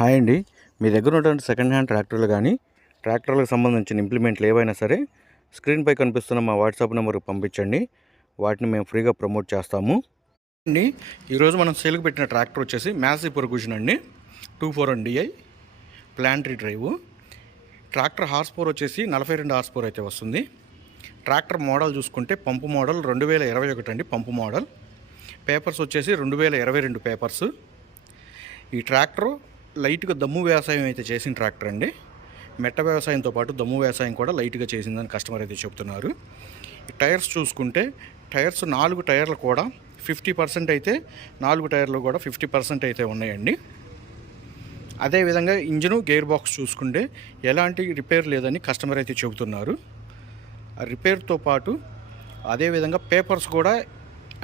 Hi అండి. మీ దగ్గర ఉన్నటువంటి సెకండ్ హ్యాండ్ ట్రాక్టర్లు కానీ ట్రాక్టర్లకు సంబంధించిన ఇంప్లిమెంట్లు ఏవైనా సరే స్క్రీన్పై కనిపిస్తున్న మా వాట్సాప్ నెంబర్కి పంపించండి. వాటిని మేము ఫ్రీగా ప్రమోట్ చేస్తాము అండి. ఈరోజు మనం సేల్కి పెట్టిన ట్రాక్టర్ వచ్చేసి మ్యాసివ్ పర్క్యూషన్ అండి. 241 DI planetary drive. Tractor horse power వచ్చేసి 42 హార్స్ పవర్ అయితే వస్తుంది. ట్రాక్టర్ మోడల్ చూసుకుంటే పంపు మోడల్ 2021 అండి. పంపు మోడల్ పేపర్స్ వచ్చేసి 2022 పేపర్స్. ఈ ట్రాక్టర్ లైట్గా దమ్ము వ్యవసాయం అయితే చేసిన ట్రాక్టర్ అండి. మెట్ట వ్యవసాయంతో పాటు దమ్ము వ్యవసాయం కూడా లైట్గా చేసిందని కస్టమర్ అయితే చెప్తున్నారు. ఈ టైర్స్ చూసుకుంటే టైర్స్ 4 టైర్లు కూడా 50% అయితే 4 టైర్లు కూడా 50% అయితే ఉన్నాయండి. అదేవిధంగా ఇంజను గేర్ బాక్స్ చూసుకుంటే ఎలాంటి రిపేర్ లేదని కస్టమర్ అయితే చెబుతున్నారు. ఆ రిపేర్తో పాటు అదేవిధంగా పేపర్స్ కూడా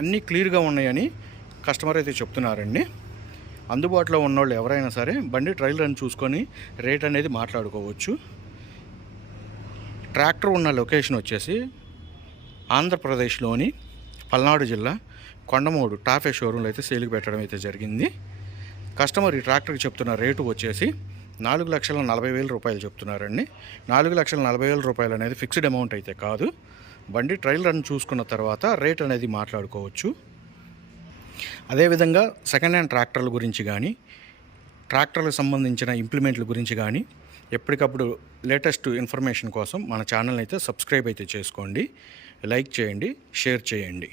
అన్నీ క్లియర్గా ఉన్నాయని కస్టమర్ అయితే చెప్తున్నారండి. అందుబాటులో ఉన్నవాళ్ళు ఎవరైనా సరే బండి ట్రయల్ రన్ చూసుకొని రేట్ అనేది మాట్లాడుకోవచ్చు. ట్రాక్టర్ ఉన్న లొకేషన్ వచ్చేసి ఆంధ్రప్రదేశ్లోని పల్నాడు జిల్లా కొండమూడు టాఫే షోరూంలో అయితే సేల్కి పెట్టడం అయితే జరిగింది. కస్టమర్ ఈ ట్రాక్టర్కి చెప్తున్న రేటు వచ్చేసి 4,40,000 రూపాయలు చెప్తున్నారండి. 4,40,000 రూపాయలు అనేది ఫిక్స్డ్ అమౌంట్ అయితే కాదు. బండి ట్రయల్ రన్ చూసుకున్న తర్వాత రేట్ అనేది మాట్లాడుకోవచ్చు. అదేవిధంగా సెకండ్ హ్యాండ్ ట్రాక్టర్ల గురించి కానీ ట్రాక్టర్లకు సంబంధించిన ఇంప్లిమెంట్ల గురించి కానీ ఎప్పటికప్పుడు లేటెస్ట్ ఇన్ఫర్మేషన్ కోసం మన ఛానల్ అయితే సబ్స్క్రైబ్ అయితే చేసుకోండి, లైక్ చేయండి, షేర్ చేయండి.